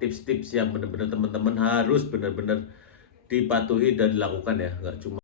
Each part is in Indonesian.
tips-tips yang benar-benar teman-teman harus benar-benar dipatuhi dan dilakukan ya, nggak cuma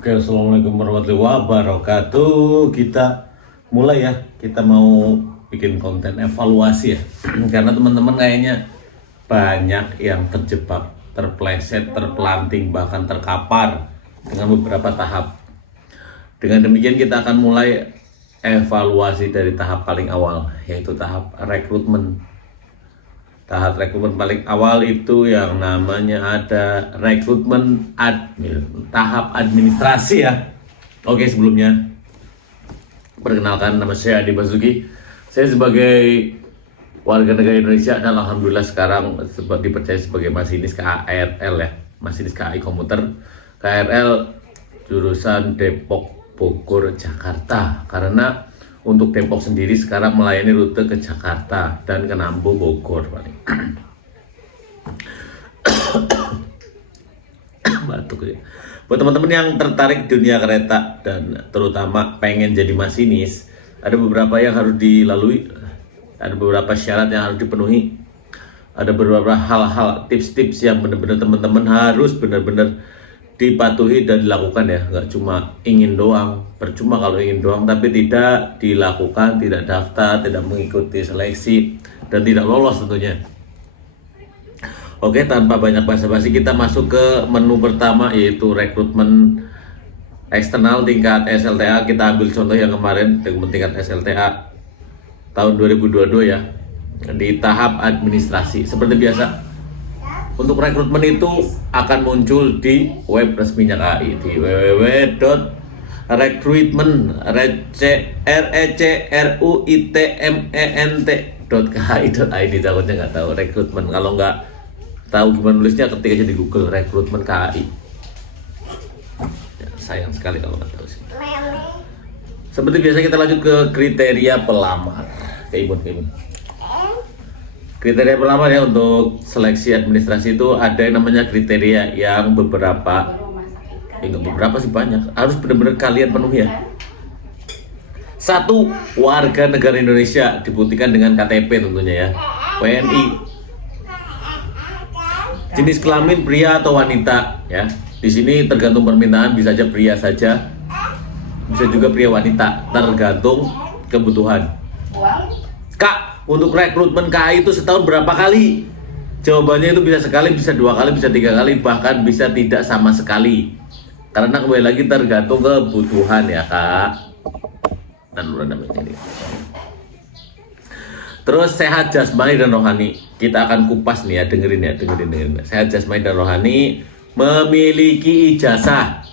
Oke, assalamualaikum warahmatullahi wabarakatuh. Kita mulai ya. Kita mau bikin konten evaluasi ya. Karena teman-teman kayaknya banyak yang terjebak, terpleset, terpelanting, bahkan terkapar dengan beberapa tahap. Dengan demikian kita akan mulai evaluasi dari tahap paling awal, yaitu tahap rekrutmen. Tahap rekrutmen paling awal itu yang namanya ada rekrutmen tahap administrasi ya. Oke, sebelumnya perkenalkan, nama saya Adi Basuki. Saya sebagai warga negara Indonesia dan alhamdulillah sekarang dipercaya sebagai masinis KRL ya, masinis KAI komuter KRL jurusan Depok Bogor Jakarta. Karena untuk Depok sendiri sekarang melayani rute ke Jakarta dan ke Nambo Bogor paling. Batuk ya. Buat teman-teman yang tertarik dunia kereta dan terutama pengen jadi masinis, ada beberapa yang harus dilalui, ada beberapa syarat yang harus dipenuhi, ada beberapa hal-hal, tips-tips yang benar-benar teman-teman harus benar-benar dipatuhi dan dilakukan ya, nggak cuma ingin doang. Percuma kalau ingin doang tapi tidak dilakukan, tidak daftar, tidak mengikuti seleksi dan tidak lolos tentunya. Oke, tanpa banyak basa-basi kita masuk ke menu pertama, yaitu rekrutmen eksternal tingkat SLTA. Kita ambil contoh yang kemarin dengan tingkat SLTA tahun 2022 ya, di tahap administrasi. Seperti biasa, untuk rekrutmen itu akan muncul di web resminya KAI di www.recruitment.kai.id. takutnya nggak tahu rekrutmen. Kalau nggak tahu gimana nulisnya, ketik aja di Google rekrutmen KAI. Ya, sayang sekali kalau nggak tahu sih. Seperti biasa kita lanjut ke kriteria pelamar. Keimun. Kriteria pelamar ya untuk seleksi administrasi itu ada yang namanya kriteria yang beberapa, enggak beberapa sih, banyak. Harus benar-benar kalian penuhi ya. 1. Warga negara Indonesia, dibuktikan dengan KTP tentunya ya. WNI. Jenis kelamin pria atau wanita ya. Di sini tergantung permintaan, bisa aja pria saja, bisa juga pria wanita, tergantung kebutuhan. Kak, untuk rekrutmen KAI itu setahun berapa kali? Jawabannya itu bisa sekali, bisa 2 kali, bisa 3 kali, bahkan bisa tidak sama sekali. Karena kembali lagi tergantung kebutuhan ya Kak. Terus sehat jasmani dan rohani. Kita akan kupas nih ya, dengerin. Sehat jasmani dan rohani, memiliki ijazah.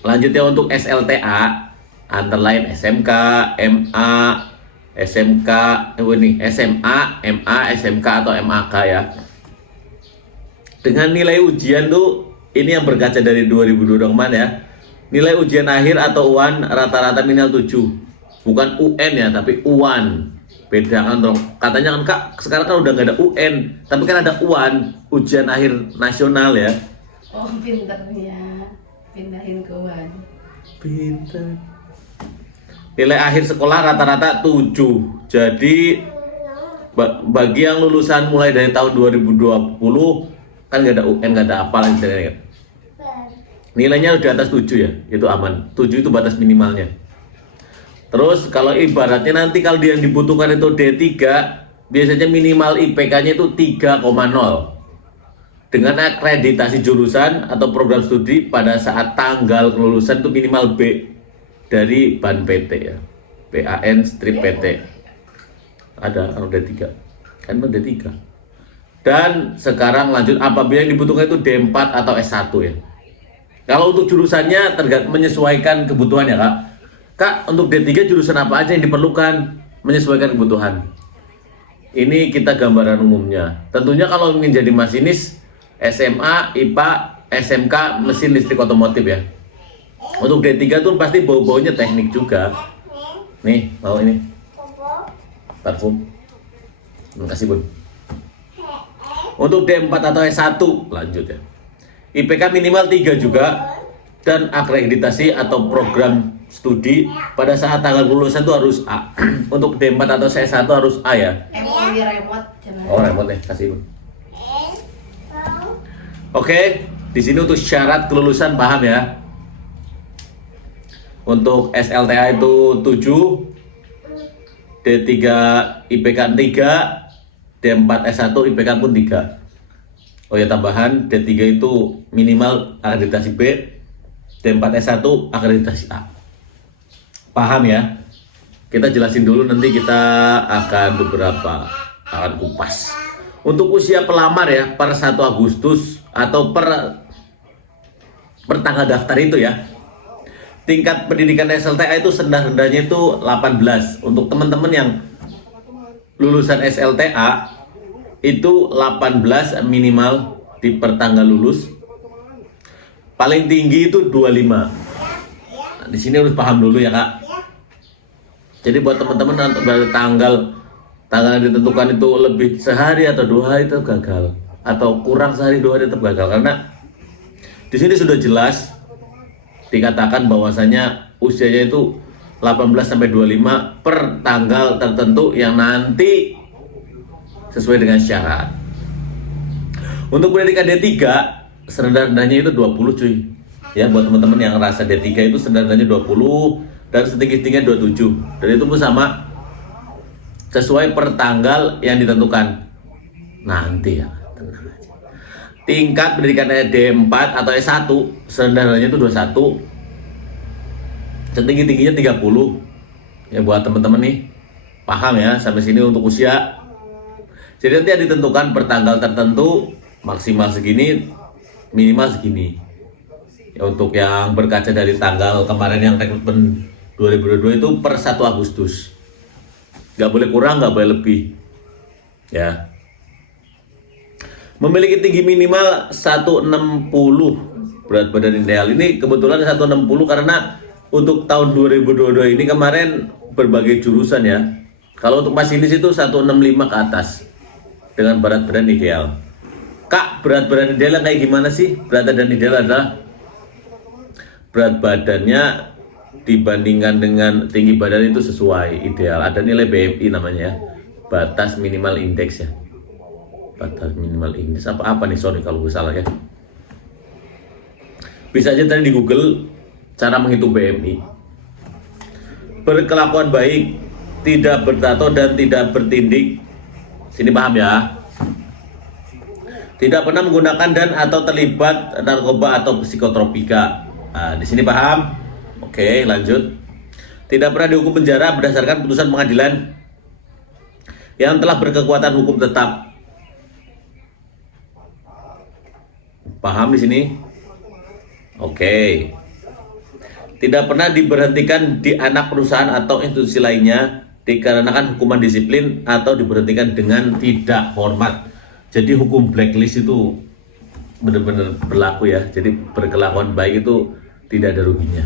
Lanjutnya untuk SLTA, antara lain SMK, MA, SMK, SMA, MA, SMK atau MAK ya. Dengan nilai ujian tuh, ini yang berkaca dari 2022 kemarin ya. Nilai ujian akhir atau UAN rata-rata minimal 7. Bukan UN ya, tapi UAN. Beda kan dong. Katanya kan Kak, sekarang kan udah nggak ada UN, tapi kan ada UAN, ujian akhir nasional ya. Oh, pinternya. Pindahin ke UAN. Pinter. Nilai akhir sekolah rata-rata 7. Jadi bagi yang lulusan mulai dari tahun 2020 kan nggak ada UN, nggak ada apa lagi kan. Nilainya udah atas 7 ya, itu aman. 7 itu batas minimalnya. Terus kalau ibaratnya nanti kalau yang dibutuhkan itu D3, biasanya minimal IPK-nya itu 3,0. Dengan akreditasi jurusan atau program studi pada saat tanggal kelulusan itu minimal B dari BAN PT ya, BAN strip PT. Ada D3 kan, D3. Dan sekarang lanjut, apabila yang dibutuhkan itu D4 atau S1 ya. Kalau untuk jurusannya menyesuaikan kebutuhan ya Kak. Kak, untuk D3 jurusan apa aja yang diperlukan, menyesuaikan kebutuhan. Ini kita gambaran umumnya. Tentunya kalau ingin jadi masinis, SMA, IPA, SMK, mesin listrik otomotif ya. Untuk D3 tuh pasti bau-baunya teknik juga. Nih, mau ini parfum. Terima kasih Bun. Untuk D4 atau S1 lanjut ya. IPK minimal 3 juga dan akreditasi atau program studi pada saat tanggal lulusan itu harus A. Untuk D4 atau S1 harus A ya. Emoji remote jangan. Oh, remote nih, kasih Bun. Oke, di sini untuk syarat kelulusan paham ya. Untuk SLTA itu 7, D3 IPK 3, D4 S1 IPK pun 3. Oh ya, tambahan D3 itu minimal akreditasi B, D4 S1 akreditasi A. Paham ya? Kita jelasin dulu, nanti kita akan kupas. Untuk usia pelamar ya, per 1 Agustus atau per tanggal daftar itu ya. Tingkat pendidikan SLTA itu rendah-rendahnya itu 18. Untuk teman-teman yang lulusan SLTA itu 18 minimal di pertanggal lulus. Paling tinggi itu 25. Nah, di sini harus paham dulu ya Kak. Jadi buat teman-teman dari tanggal yang ditentukan itu lebih sehari atau 2 hari itu gagal, atau kurang sehari 2 hari tetap gagal, karena di sini sudah jelas dikatakan bahwasanya usianya itu 18 sampai 25 per tanggal tertentu yang nanti sesuai dengan syarat. Untuk pendidikan D3 serendah-rendahnya itu 20 cuy. Ya, buat teman-teman yang rasa D3 itu serendah-rendahnya 20 dan setinggi-tingginya 27. Dan itu pun sama sesuai per tanggal yang ditentukan. Nanti ya, tenang aja. Tingkat pendidikan D4 atau S1 serendah-rendahnya itu 21. Setinggi-tingginya 30. Ya, buat teman-teman nih paham ya sampai sini untuk usia. Jadi nanti yang ditentukan per tanggal tertentu maksimal segini, minimal segini. Ya, untuk yang berkaca dari tanggal kemarin yang rekrutmen 2022 itu per 1 Agustus. Nggak boleh kurang, nggak boleh lebih. Ya. Memiliki tinggi minimal 160 berat badan ideal. Ini kebetulan 160 karena untuk tahun 2022 ini kemarin berbagai jurusan ya. Kalau untuk masinis itu 165 ke atas dengan berat badan ideal. Kak, berat badan ideal kayak gimana sih? Berat badan ideal adalah berat badannya dibandingkan dengan tinggi badan itu sesuai ideal. Ada nilai BMI namanya ya, batas minimal indeks ya. Batas minimal indeks apa nih, sorry kalau gue salah ya. Bisa aja tadi di Google cara menghitung BMI. Berkelakuan baik, tidak bertato dan tidak bertindik. Sini paham ya? Tidak pernah menggunakan dan atau terlibat narkoba atau psikotropika. Nah, di sini paham? Oke, lanjut. Tidak pernah dihukum penjara berdasarkan putusan pengadilan yang telah berkekuatan hukum tetap. Paham di sini? Oke. Tidak pernah diberhentikan di anak perusahaan atau institusi lainnya dikarenakan hukuman disiplin atau diberhentikan dengan tidak hormat. Jadi hukum blacklist itu benar-benar berlaku ya. Jadi berkelakuan baik itu tidak ada ruginya.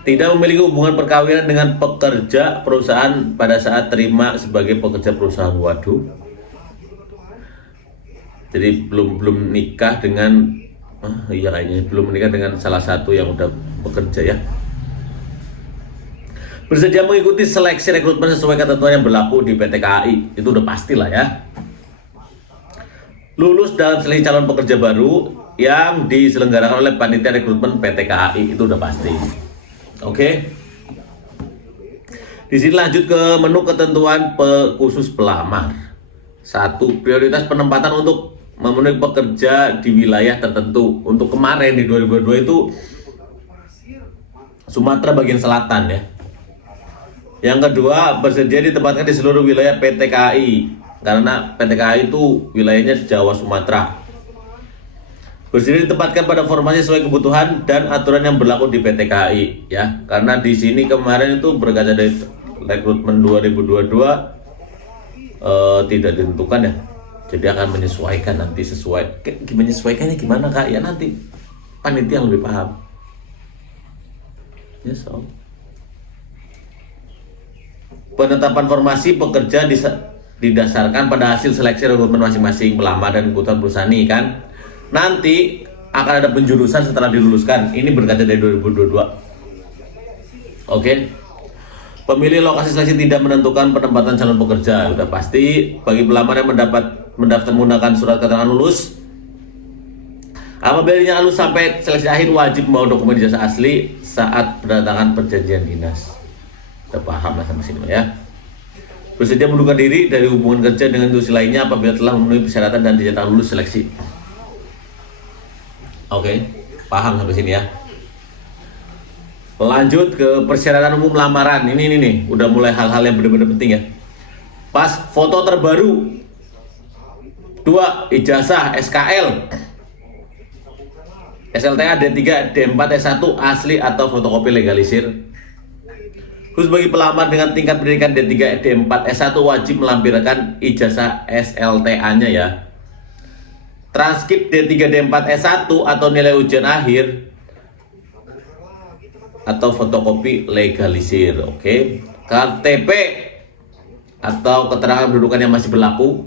Tidak memiliki hubungan perkawinan dengan pekerja perusahaan pada saat terima sebagai pekerja perusahaan. Waduh. Jadi belum nikah dengan iya kayaknya belum menikah dengan salah satu yang udah bekerja ya. Bersedia mengikuti seleksi rekrutmen sesuai ketentuan yang berlaku di PT KAI, itu udah pastilah ya. Lulus dalam seleksi calon pekerja baru yang diselenggarakan oleh panitia rekrutmen PT KAI, itu udah pasti. Oke. Di sini lanjut ke menu ketentuan khusus pelamar. 1. Prioritas penempatan untuk memenuhi pekerja di wilayah tertentu. Untuk kemarin di 2022 itu Sumatera bagian selatan ya. Yang kedua, bersedia ditempatkan di seluruh wilayah PT KAI karena PT KAI itu wilayahnya Jawa Sumatera. Bersedia ditempatkan pada formasi sesuai kebutuhan dan aturan yang berlaku di PT KAI ya. Karena di sini kemarin itu berkaca dari rekrutmen 2022 tidak ditentukan ya. Jadi akan menyesuaikan nanti sesuai. Menyesuaikannya gimana Kak? Ya nanti panitia yang lebih paham. Ya so. Penetapan formasi pekerja didasarkan pada hasil seleksi rekrutmen masing-masing pelamar dan kebutuhan perusahaan ini kan. Nanti akan ada penjurusan setelah diluluskan. Ini berkaca dari 2022. Oke. Pemilih lokasi seleksi tidak menentukan penempatan calon pekerja. Sudah pasti bagi pelamar yang mendaftar menggunakan surat keterangan lulus. Apabila dirinya lulus sampai seleksi akhir wajib membawa dokumen ijazah asli saat berdatangan perjanjian dinas. Udah paham lah sampai sini ya. Bersedia mengundurkan diri dari hubungan kerja dengan institusi lainnya apabila telah memenuhi persyaratan dan dinyatakan lulus seleksi. Oke, paham sampai sini ya. Lanjut ke persyaratan umum lamaran. Ini nih, udah mulai hal-hal yang benar-benar penting ya. Pas foto terbaru. 2. Ijazah SKL, SLTA, D3, D4, S1 asli atau fotokopi legalisir. Khusus bagi pelamar dengan tingkat pendidikan D3, D4, S1 wajib melampirkan ijazah SLTA-nya ya. Transkrip D3, D4, S1 atau nilai ujian akhir atau fotokopi legalisir. Oke. KTP atau keterangan kependudukan yang masih berlaku.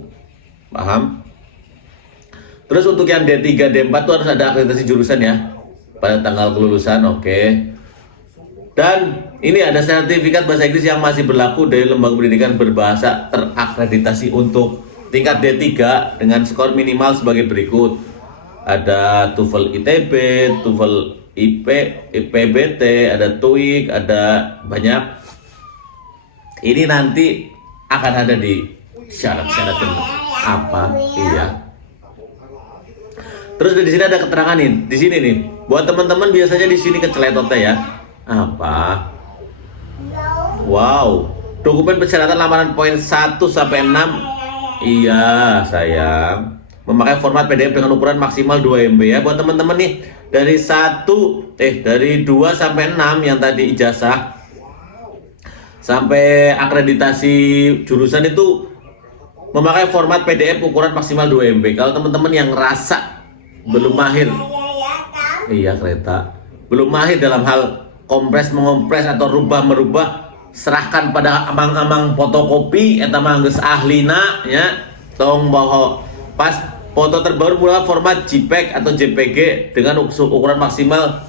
Paham? Terus untuk yang D3, D4 itu harus ada akreditasi jurusan ya pada tanggal kelulusan. Oke. Dan ini ada sertifikat bahasa Inggris yang masih berlaku dari lembaga pendidikan berbahasa terakreditasi untuk tingkat D3 dengan skor minimal sebagai berikut. Ada TOEFL ITB, TOEFL IPBT, ada TOEIC, ada banyak. Ini nanti akan ada di syarat-syaratnya apa? Iya. Terus di sini ada keterangan nih, di sini nih. Buat teman-teman biasanya di sini keceletotnya ya. Apa? Wow, dokumen persyaratan lamaran poin 1 sampai 6. Iya, sayang. Memakai format PDF dengan ukuran maksimal 2 MB ya. Buat teman-teman nih dari 2 sampai 6 yang tadi ijazah sampai akreditasi jurusan itu memakai format PDF ukuran maksimal 2 MB. Kalau teman-teman yang ngerasa belum mahir, iya kereta, belum mahir dalam hal kompres mengompres atau rubah merubah, serahkan pada amang-amang fotokopi eta mah geus ahlina ya. Tong bawa pas foto terbaru mula format JPEG atau JPG dengan ukuran maksimal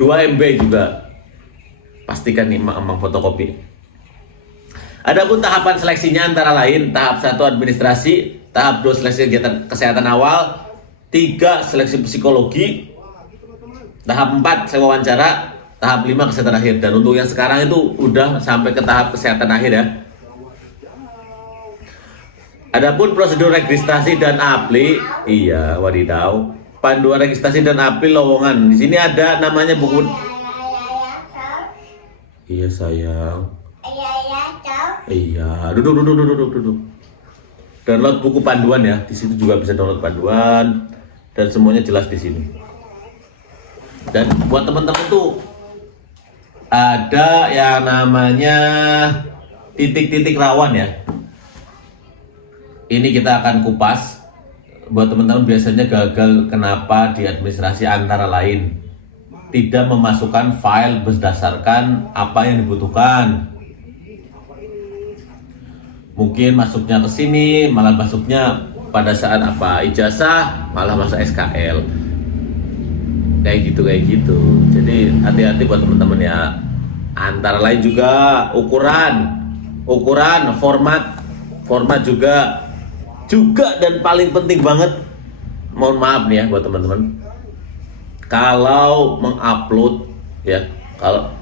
2 MB juga. Pastikan nih amang fotokopi. Adapun tahapan seleksinya antara lain tahap 1 administrasi, tahap 2 seleksi kegiatan kesehatan awal, 3 seleksi psikologi, tahap 4 seleksi wawancara, tahap 5 kesehatan akhir. Dan untuk yang sekarang itu udah sampai ke tahap kesehatan akhir ya. Adapun prosedur registrasi dan apli, iya wadidaw, panduan registrasi dan apli lowongan. Di sini ada namanya buku. Iya sayang. Iya, duduk. Download buku panduan ya. Di situ juga bisa download panduan dan semuanya jelas di sini. Dan buat teman-teman tuh ada yang namanya titik-titik rawan ya. Ini kita akan kupas. Buat teman-teman biasanya gagal kenapa di administrasi antara lain tidak memasukkan file berdasarkan apa yang dibutuhkan. Mungkin masuknya ke sini, malah masuknya pada saat apa ijazah, malah masuk SKL. Kayak gitu. Jadi hati-hati buat teman-teman ya. Antara lain juga ukuran, format juga dan paling penting banget. Mohon maaf nih ya buat teman-teman. Kalau mengupload ya, kalau